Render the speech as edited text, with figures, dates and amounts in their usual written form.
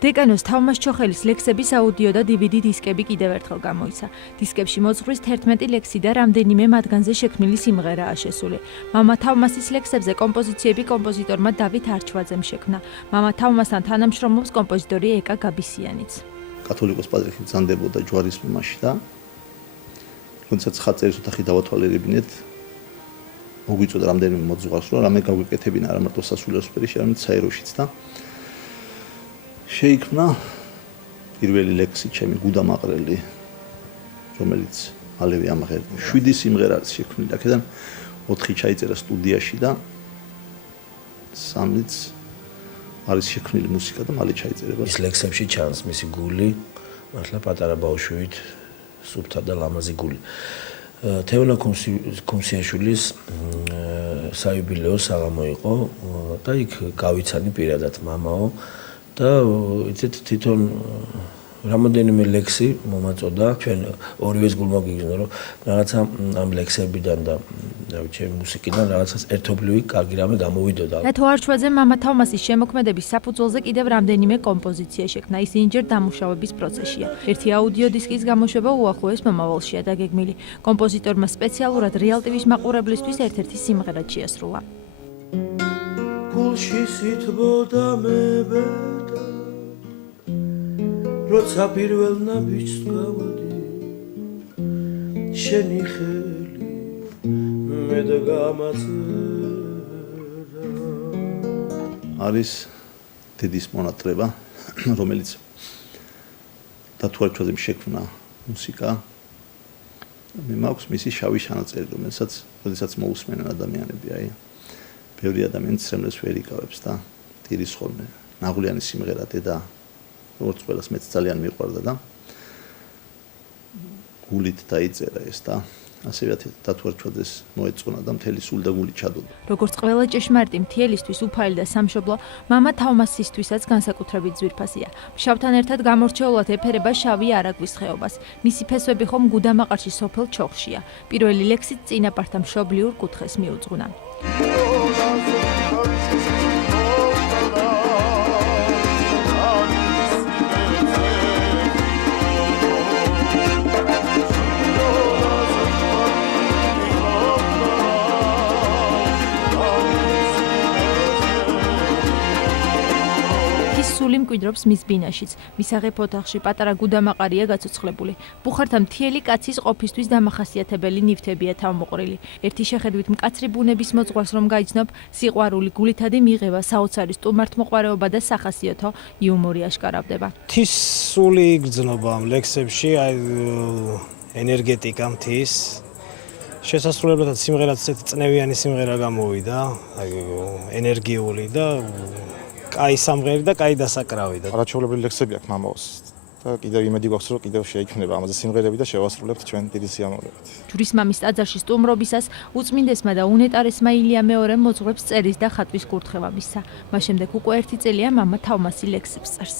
დეკანოს თავმას ჩოხელის ლექსების აუდიო და DVD დისკები კიდევ ერთხელ გამოიცა. დისკებში მოძღვრის 11 ლექსი და რამდენიმე მათგანზე შექმნილი სიმღერაა შესული. მამა თავმასის ლექსებზე კომპოზიციები კომპოზიტორმა დავით არჩვაძემ შექმნა. მამა თავმასთან თანამშრომლობს კომპოზიტორი ეკა გაბისიანიც. კათოლიკოს პატრიარქი ბრძანდებოდა ჯვარისმაში და როდესაც ხატწერის ოთახი დავათვალიერებინეთ, მოგვიწოდა რამდენიმე მოძღვარს, რომ რამე გავიკეთებინა არა მარტო სასულიერო სფეროში, არამედ საეროშიც და შეიქმნა პირველი ლექსი ჩემი გუდამაყრელი, რომელიც მალევე ამღერდა. 7 სიმღერა არის შექმნილი. აქედან 4 ჩაიწერა სტუდიაში და 3-იც არის შექმნილი მუსიკა და მალე ჩაიწერება. ის ლექსებში ჩანს მისი გული, მართლა პატარა ბავშვით, სუფთა და ლამაზი გული. თეონა კუნსიაშვილის საიუბილეო საღამო იყო და იქ გავიცანი პირადად მამაო და იცით თვითონ რამოდენიმე ლექსი მომაწოდა ჩვენ ორივეს გულმოგიგზნო რომ რაღაცა ამ ლექსებიდან და ჩემი მუსიკიდან რაღაცას ერთობლივი კარგი რამე გამოვიდოდა. რატო არჩვაძემ მამა თავმასის შემოქმედების საფუძველზე კიდევ რამდენიმე კომპოზიცია შექმნა. ისინი ჯერ დამუშავების პროცესშია. ერთი აუდიო დისკის გამოშვება უახლოეს მომავალშია დაგეგმილი. კომპოზიტორმა სპეციალურად რეალ ტივის მაყურებლისთვის ერთ-ერთი სიმღერა შეასრულა. გულში სითბოდა მებედა როცა პირველ ნაბიჯს გავდი შენი ხელი მე და გამაწერა არის დედის მონატრება, რომელიც დათო არჩვაძემ შექმნა მუსიკა. მე მაქვს მისი შავი ჩანაწერი, როდესაც მოусმენენ ადამიანები, აი ბევრი ადამიანი ცრემლებს ვერ იკავებს და ტირის ხოლმე. ნაღვლიანი სიმღერა დედა როგორც ყველას მეც ძალიან მიყვარდა და გულით დაიწერა ეს და ასევე დათო არჩვაძეს მოეწონა და მთელი სულ და გული ჩადოდა. როგორც ყველა ჭეშმარიტი მთიელისთვის უფალი და სამშობლო, მამა თავმასისთვისაც განსაკუთრებით ძვირფასია. მშავთან ერთად გამორჩეულად ეფერება შავი არაგვის ხეობას. მისი ფესვები ხომ გუდამაყარში სოფელ ჩოხშია. პირველი ლექსით წინაპართა მშობლიურ კუთხეს მიუძღვნა. სული მკვიდრობს მის ბინაშიც. მისაღებ ოთახში პატარა გუდამაყარია გაცოცხლებული. ბუხართა მთიელი კაცის ყოფისთვის დამახასიათებელი ნივთებია თავმოყრილი. ერთი შეხედვით მკაცრი ბუნების მოძღვარს რომ გაიცნობ, სიყვარული, გულითადი მიღება, საოცარი სტუმართმოყვარეობა და სახასიათო იუმორი აშკარავდება. მთის სული იგრძნობა ამ ლექსებში, აი ენერგეტიკა მთის. შესასრულებლად სიმღერაც ესეთი წნევიანი სიმღერა გამოვიდა, აი ენერგიული და კაი სამღერი და კაი დასაკრავი და არაჩვეულებრივი ლექსები აქვს მამაოს და კიდევ იმედი გვაქვს რომ კიდევ შეიქმნება ამაზე სიმღერები და შევასრულებთ ჩვენ დიდი სიამოვნებით. ჯვრის მამის ტაძარში სტუმრობისას უწმინდესმა და უნეტარესმა ილია მეორემ მოძღვებს წერის და ხატვის კურთხევა მისცა. მას შემდეგ უკვე 1 წელია მამა თავმასი ლექსებს წერს.